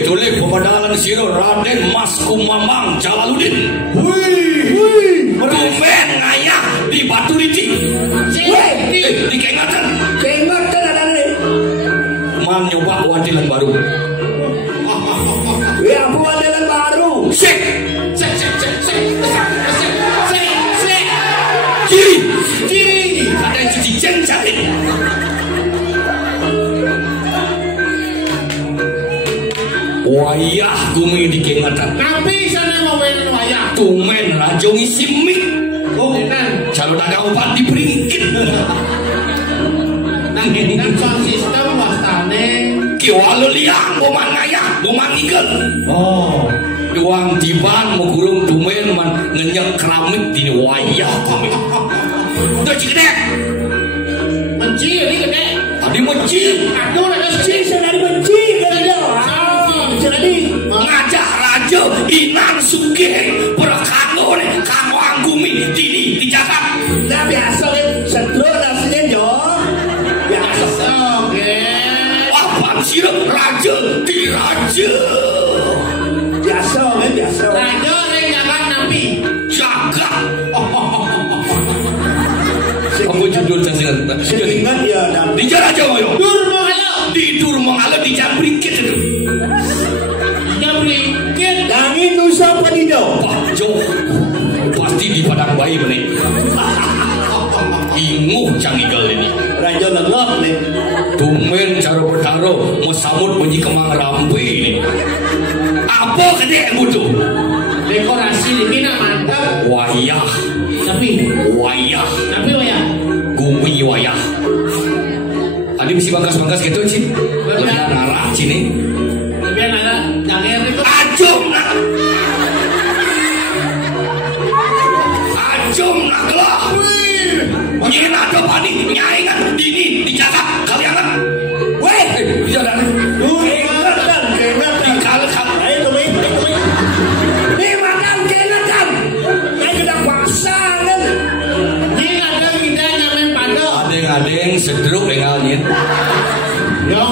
Toleh pemandangan siro Raden Mas Kumamang Jalaluddin. Wih, tumben ngayah di Batu Liti. Di Kengatan ada nih. Man nyoba wadilan baru. Ya, wadilan baru. Sek. Kiri. Ada yang cuci jengcat ini. Wayah gumi di Kengatan. Nabi sana mau main wayah. Tumen rajo ngisi mik. Oh, benar. Calon ada obat diperingkit. Nangin sound system wastane. Kiwalo liang mau ngayah, mau ngigel. Oh. Doang tiban mau kurung tumen man ngenyek keramik di wayah kami. Tuh cikidek. Menci ini gede. Tadi menci. Aduh ada menci dari menci gede. Jadi ngajak raja Inan Sugih perkangon kanggo anggumi dini di Jakarta. Nah biasa kan sentro nasinya jo. Biasa oke. Apa sih raja di raja? Biasa kan biasa. Raja yang jaga nabi. Jaga. Kamu judul saya ingat ya nabi. Di Raja Moyo. Durmangala. Di Durmangala di Jambrikit itu. Langit Nusa Penida. Pak Jo pasti di Padang Bayi benih. Inguh cangigel ini. Raja lengok nih. Tumen cara bertaro mau samut bunyi kemang rampe ini. Apa gede butuh? Dekorasi ini mantap. Wayah. Tapi wayah. Gumi wayah. Tadi mesti bangkas gitu sih. Lebih narah sini. Lebih narah. Jangan itu. Ajum nak lah. Nyen ada pani nyaingan dini di Jakarta kalian kan. Weh, jalan. Kengatan. Dikalakan. Ayo temen. Ini makan kengatan. Ayo kita pasangan. Ini ada kita nyamen pada. Adeng sedruk dengannya. Yo.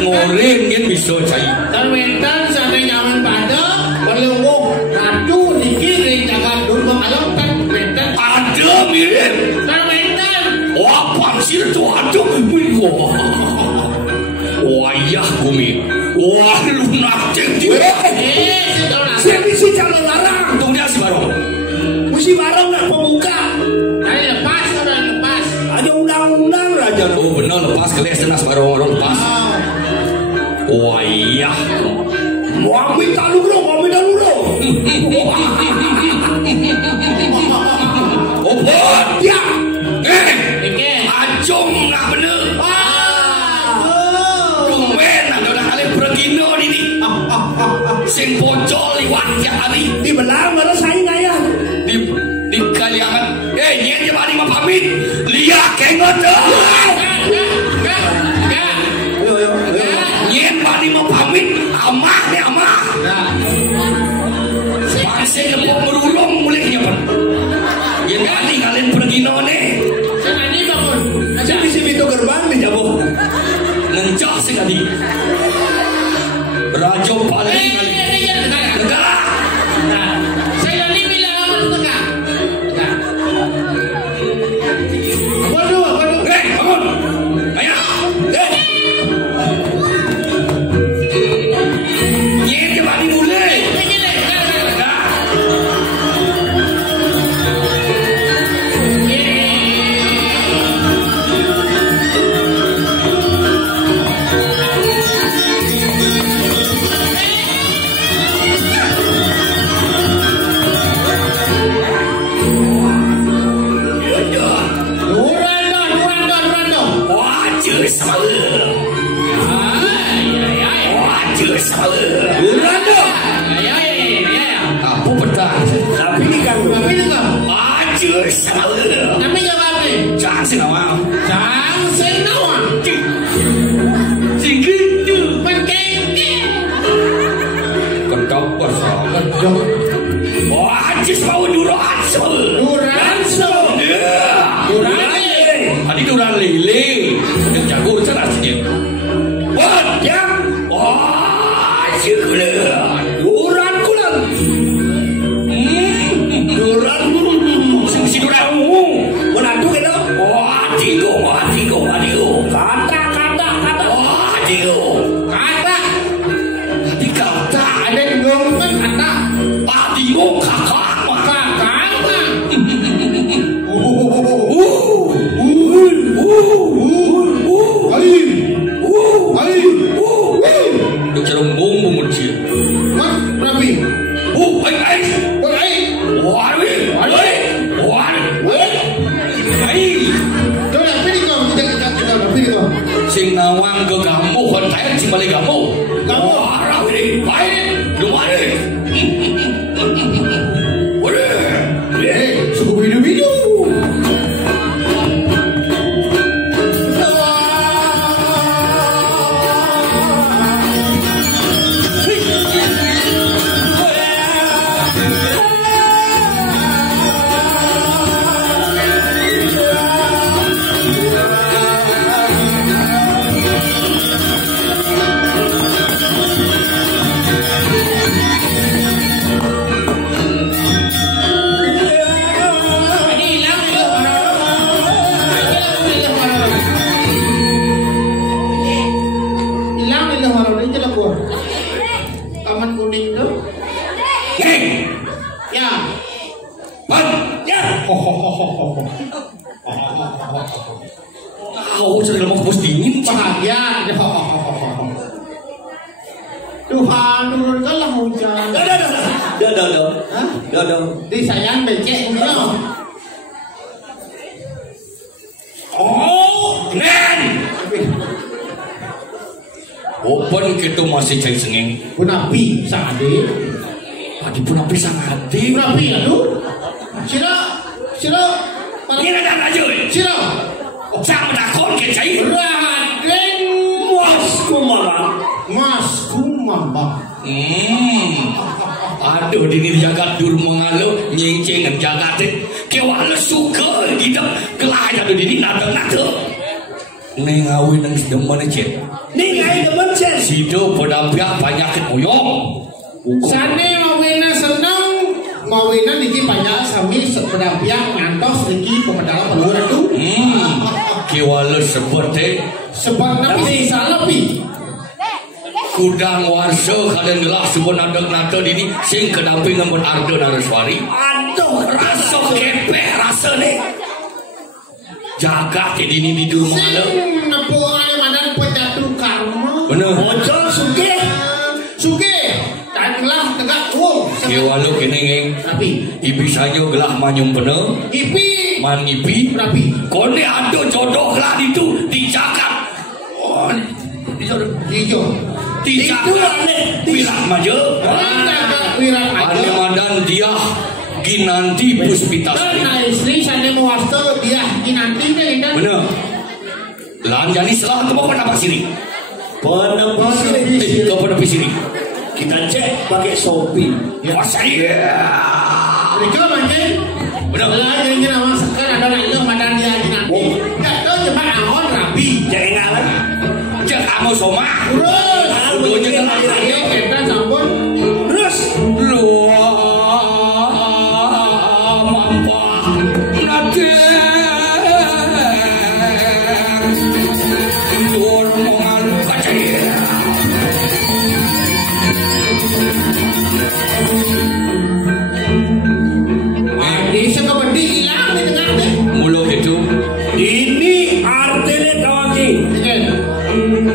Ngoring yang bisa cai. Termentan sampai nyaman pada berlungguh satu dikiri jangan dulu alam kan mentan ada mirip. termentan. Wah sih itu ada bingung. Wayah gumi. Wah lunak jadi. Saya mesti calon larang. Tunggu si barong. Mesti barong nak pembuka. Ayo lepas orang lepas. Ada undang-undang raja. Oh benar lepas keles tenas barong lepas. Wayah Muhammad Taluro Obot ya Ajong nak bener Tumen ada kali bergino ini sing pocol liwat tiap hari di belang mana saya ngaya di kaliangan nyen je bari pamit lihat kengot nyen bari pamit amah ni amah masih lepok merulung mulai nyepan nyen bari ngalen bergino nih Senani bangun. aja bisi pintu gerbang di jabo sih tadi. Rajo paling kali. Negara. Saya ini bilang orang tengah. Waduh. Bangun. Ayo. Nyet bani mulai. Apa petang? Tapi ni kan. Ajar salah. Tapi jawab ni. Jangan senawang. Tinggi tu. Penting. Kedok pasal. Ajar salah duran salah. Adik duran lele. Yang jago cerdas dia. Buat yang. Duran kulan. Duran si duran menantu kita. Tigo. Kata. Ada ngomong kata. Tigo kakak. Sing nawang ke kamu konten si balik kamu arah ini baik luar ini Suku bidu Taman kuning tu. Ya. Kau cari lemak bos dingin. Bahagia. Tuhan turunkanlah hujan. Dah. Disayang becek ni. Nen. Open kita masih cari sengeng. Punapi sangade. Adi punapi sangade. Punapi aduh. Sira. Ini ada aja. Sira. Jangan takut ke cai. Raden Mas Kumambang. Aduh dini jagat dur mengalu nyenceng dan jagat kewala suka gitu kelah aduh dini nada neng awin nang demen cek sido pedampiak penyakit moyong sane mawina senang mawina niki banyak sambil pedampiak ngantos niki pemedalan peluang tu kewala seperti napi salah pi kudang warsa kalian gelah sebut nada dini sing kedampingan buat Ardo Naraswari aduh rasa kepe rasa ni jaga ke dini di rumah lo napo ay madan pejatuh karma bener bocor suge dan gelah tegak kewala keneng tapi ibi saja gelah manyum bener ipi man ibi tapi kone ada jodoh lah itu dijagat hijau dijagat bilang maju ane madan dia ginanti puspita dan istri saya mau wasta dia ginanti dan bener lan jadi setelah itu mau pendapat sini kau pendapat sini kita cek pakai Shopee wah saya mereka macam bener lagi nama sekarang ada yang madan dia ginanti tak tahu cepat awal rapi jangan cek mau soma. Terus Dulunya kan lagi kita sampun. terus lu mampa nate dur mongan kacir. Desa kebedi hilang di tengah deh. Mulu hidup. Ini artinya kawanki.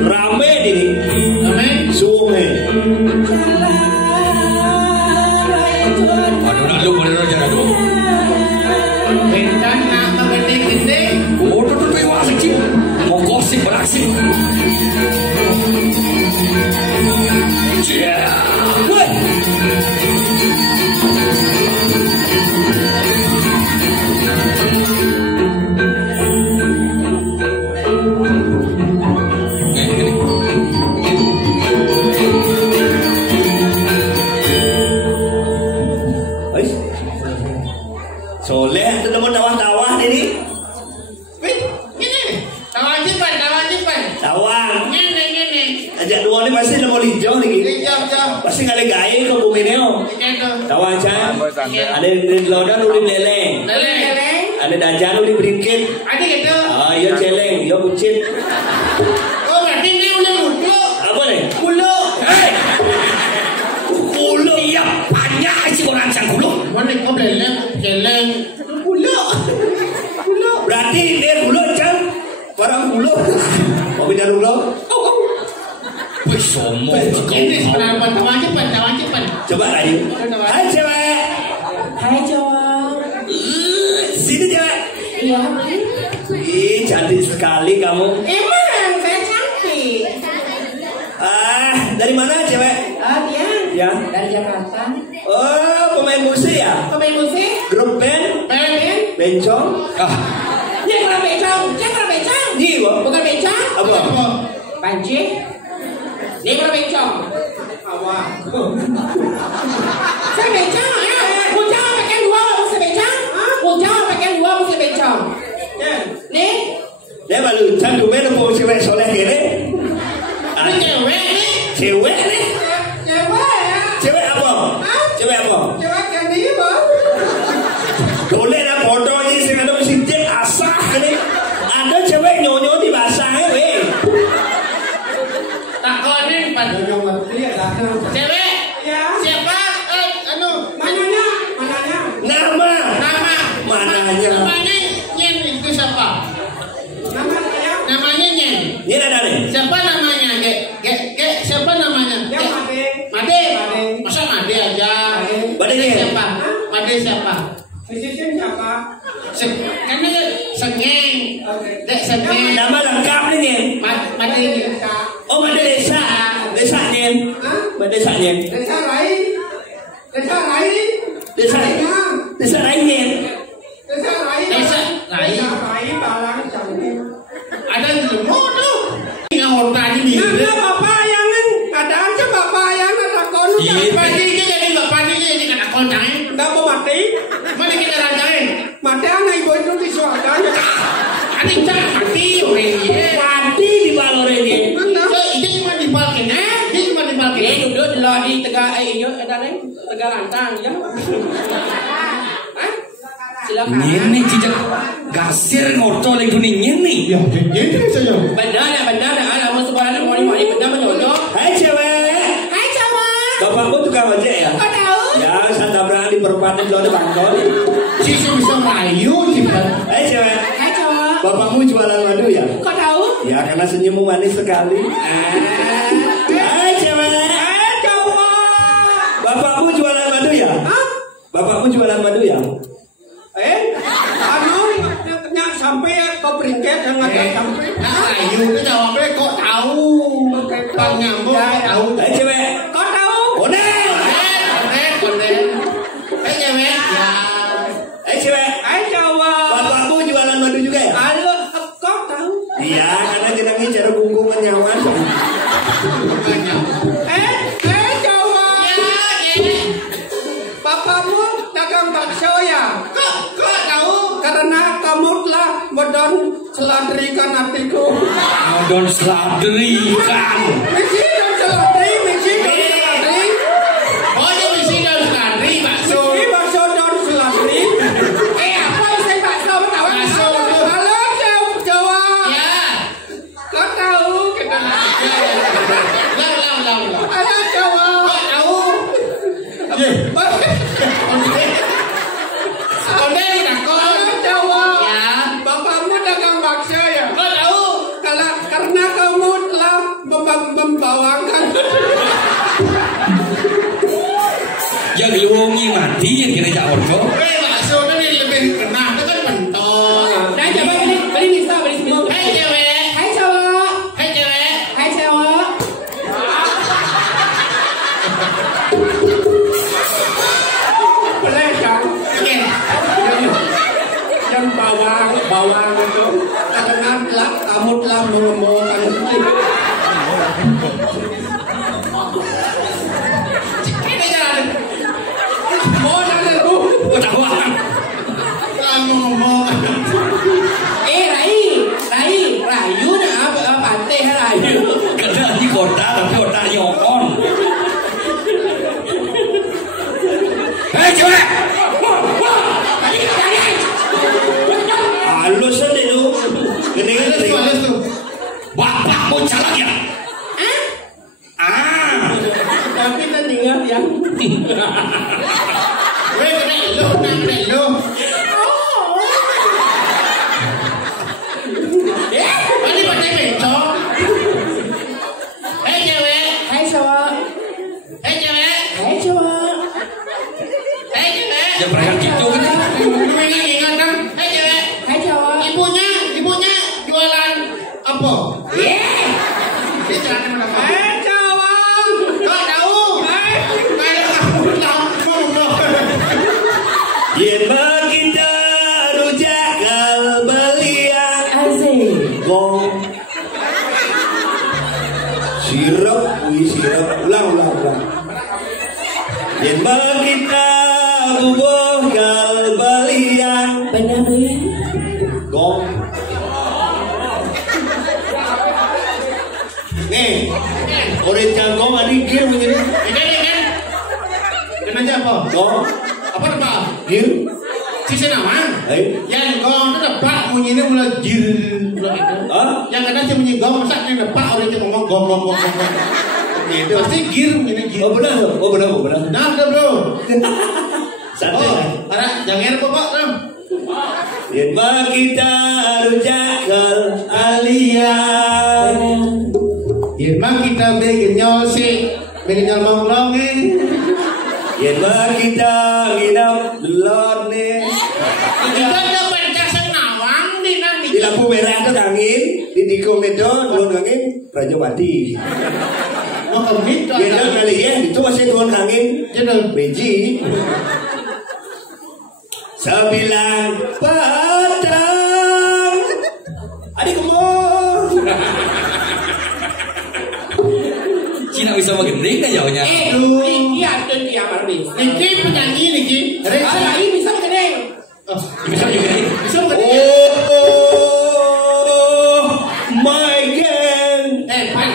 Rame ini. rame. Sungai. Aduh, nak lu pada raja dah tu. Bentan nak kebedi gede. Oh, tu wah kecil. Mau gosip beraksi. Yeah. Weh. Soleh tu nama tawah-tawah ini. Wih, ini tawang cepat. Tawang. Ini. Ajak dua ni pasti nama hijau ni. Jom. Pasti kali gaya ke bumi ni. Tawang cah. Ada lodan ulim leleng. Ada dajan ulim beringkit. Ada gitu. Ah, iya celeng, iya bucin. Oh, berarti ini udah muda. Apa ni? Kulo. Hei. Kulo iya banyak sih orang cang kulo. Mana kau beleng, celeng. Kulo. Berarti dia kulo cang. Barang kulo. Mau pindah kulo? Wih, sombong. Ini sebenarnya tawang cepat. Coba ayo. Hai cewek. Hai cowok. Sini cewek. Iya. Ih, cantik sekali kamu. Emang saya cantik. Dari mana cewek? Dia. Ya. Dari Jakarta. Oh, pemain musik ya? Pemain musik. Grup band? Bencong? Jangan becong. Ni kok? Bukan becong. Apa? Panci. Ini bukan becong. Awak. Saya becong ya. Bujang pakai dua mesti becong. Bujang pakai dua mesti becong. Nih. Dia baru cantik beda pun cewek soleh gini. Ini cewek nih. Cewek ni? Cewek. Cewek apa? Cewek apa? Cewek kan dia bos. Boleh dah bodoh ni sekarang ada mesti cek asah ni. Ada cewek nyonyo di basah weh. Tak kau ni pada cewek. Ya. Siapa? Mananya? Nama. Namanya Nyen itu siapa? Nama saya. Namanya Nyen. Ni ada ni. Siapa namanya? Siapa namanya? Made. Masa Made aja. Made ni. Siapa? Made siapa? Sisisin siapa? Kan dia Sengeng. Dek Sengeng. Nama lengkap ni ni. Made. Oh, ada desa. Desa ni. Desa ni. Desa lain. Desa lain ni. Desa lain. Balang cantik. Ada di lemot tu. Yang orang tadi ni. Ada bapak yang ada aja bapak yang ada konu. Bapak ni jadi bapak ni jadi kena kontang. Enggak mau mati. Mana kita rajain? Mati anak ibu itu di surga. Adik jangan mati orang ni. Mati di balore ni. So itu cuma dipalkin Dia cuma dipalkin. Duduk di luar di tegak ini ada nih tegak lantang ya. Silakan. Ni cicak gasir ngorto lagi ni ni. Ya, jadi saya. Benar ada mau sekolah mau benar menyodok. Hai cewek. Hai cowok. Bapakmu tukang ojek ya? Kau tahu? Ya, saya tabrakan di perempatan Jalan Bangkol. Sisi bisa melayu kita. Hai cewek. Hai cowok. Bapakmu jualan madu ya? Kau tahu? Ya, karena senyummu manis sekali. Hai cewek. Hai cowok. Bapakmu jualan madu ya? Hah? Bapakmu jualan madu ya? Sampai kau beriket yang ada sampai. Melayu itu jawabnya kok tahu. Bang nyambung tahu. Hai cewek. Kau tahu? Konel. Konten. Cewek. Ya. Hai cewek. Hai cowok. Bapakmu jualan madu juga ya? Halo, kau tahu? Iya, karena jenengnya cara gunggungan nyawan. Cowok. Ya. Bapakmu dagang bakso ya? Kok tahu? Karena kamu telah modon seladrikan hatiku. Don Seladri kan. Misi Don Seladri. Oh ya misi Don Seladri bakso. Ini bakso Don Seladri. Apa saya bakso tahu? Bakso. Halo Jawa. Ya. Kau tahu kita? Lang. Halo Jawa. Kau tahu? Ye. Onde nakon. Halo Jawa. Ya. Bapakmu dagang bakso ya? Kau tahu? Karena kamu telah membawakan. Yang diwongi mati yang kira jak orjo. Bakso ini lebih kena itu kan pentol. Nah, coba beri bisa, beri semua. Hai cewek. Hai cowok. Hai cewek. Hai cowok. Boleh kan? Oke. Dan bawang itu karena kamu telah menemukan Ini jalan. mau nanti lu Ketahuan. Ngomong. Rayu nak pantai Rayu. Kerja di kota tapi kota nyokon. Hei cewek. Halus aja lu. Geningan Tuh. Bapak mau calak ya? Tapi nanti ingat ya. Weh, kena lu. Ini pakai bencong. Hei cewek. Hai cowok. Hei cewek. Hai cowok. Hei cewek. Ya perayaan gitu kan? Ingat kan? Hei cewek. Hai cowok. Ibunya jualan apa? Dia jalan mana? Hai cowok. Kau tahu? Kayak kamu ngomong. Yen kita rujak kalbalian Asik. gong sirap ulang yen kita bubuh kalbalian Benar nih. gong nih orang jangkong adik gir begini Ini kan? Kenanya apa? gong Apa apa? gir Sisi nama? eh Yang gong itu depak bunyi ini mulai jir itu. ah Yang kadang sih bunyi gong, masa yang depak orang itu ngomong gong. Gitu. Pasti gir bunyi gir. oh benar Nah, udah bro. santai Oh, ada jangan bapak ram. yen kita rujak kalian Irma kita bikin nyol sih, bikin nyol mongolongin. yen kita nginap delon nih Kita ada pencasan nawang di nanti. di lampu merah ada angin di Diko Medon turun angin Raja Mati Mau kemit gendang kalian itu masih turun angin Jadi biji sebilang patang adik kemor Cina bisa magending kan jauhnya Niki ada dia Marvin. Niki penyanyi Niki. Ini bisa gede. bisa juga nih Bisa bukan? oh my god Pan.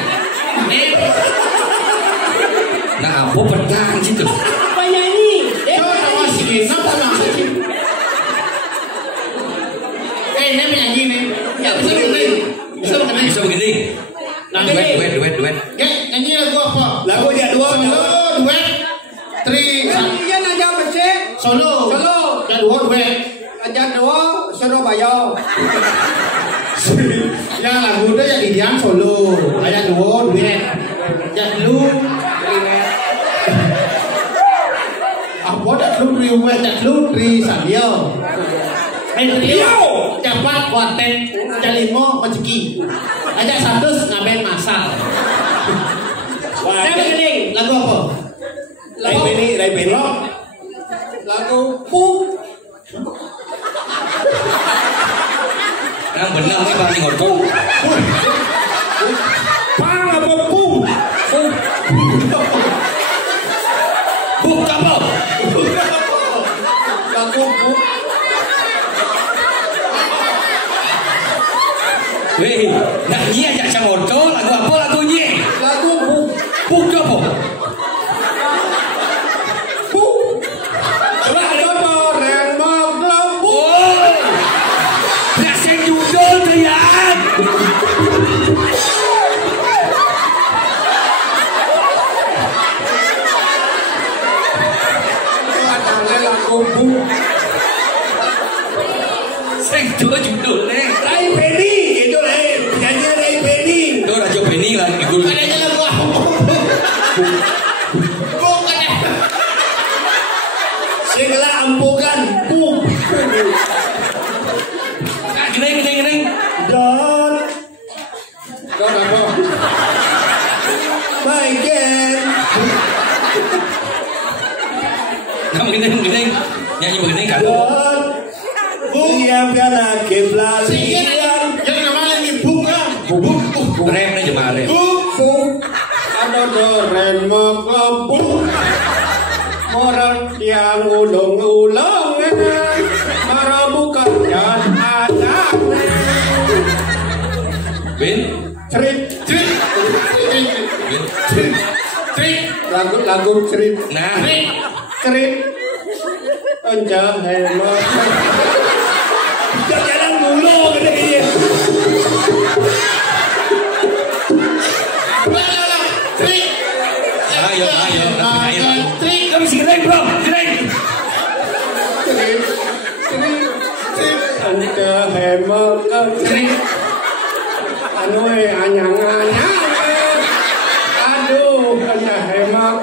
nah apa pedang gitu Penyanyi. Coba sama si Gina sama si. Ini penyanyi nih. Ya bisa bukan? Bisa bukan? bisa begini Nah, duet nyanyi lagu apa? lagu jadwal Solo, duet, Iya aja becek. solo, jadwal duet. Aja dua Surabaya. Yang lagu itu yang ideal solo, ada dua duet. Yang lu, apa dah lu riuh, yang lu ri sambil. Trio, cepat kuaten, jalimo rezeki. Ajak satu ngapain masal. Lagu apa? Rai Beni Lagu Pum. nah benar nih paling ngotong Pang apa pum? buk kapal Lagu Pum. weh nah ini aja sama lagu apa? Bukan. Segala ampukan. Gini. Don apa? Bagian. Kamu gini. Nyanyi begini kan? Don. Siapkan lagi pelarian. Yang namanya ini bukan. Rem aja mah rem. Ada doren mekebuk. Orang yang ulung-ulung. Para bukan dan anak. Bin. Cerit. Lagu cerit. Nah. Cerit. Enjang hemat. Jalan mulu gede ini. Cerit. Ayo. Cerit. Kamu sih keren bro. Keren. Cerit. Enjang hemat. Cerit. Anu anyang. Aduh, enjang hemat.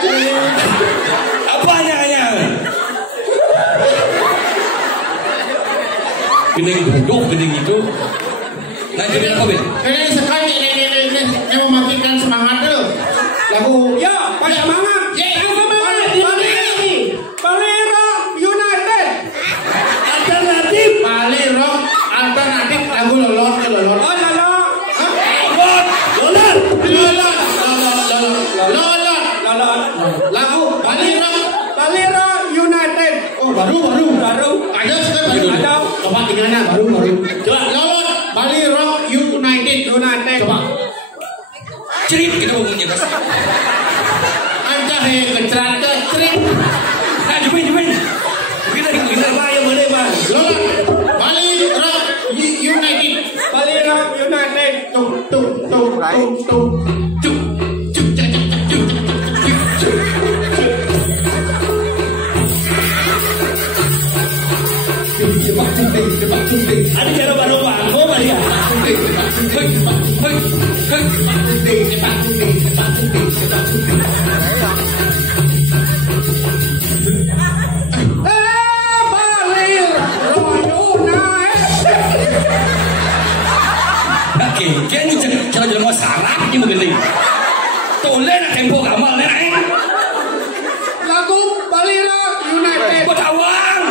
Cerit. Apa hanya? Gening itu. Nah, jadi apa, Bin? Ini sekali ini mematikan semangat dulu. Lagu Yo, pada semangat. Palero United. Alternatif. Bali Rock alternatif lagu lolot. Oh, lolo. Lolot. Lagu Bali Rock. Palero United. Oh, baru. Ada sekali baru. Ada. Coba tinggalnya baru. Coba lolot Bali Rock United. Coba. Cerit kita ngomongnya kas. Anda kecerat cerit. Nah, jumin. Kita bayar boleh bang. Lolot Bali Rock United. Palero United. Tung. Ada cara baru bangun kali ya. Oke, ini jangan mau salah ini begini. Tuh lena tempo kamal lena. Lagu Palero United. Betawang.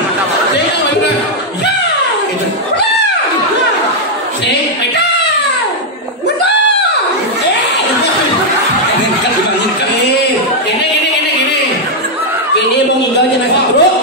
Ini mau ngigau jenazah bro.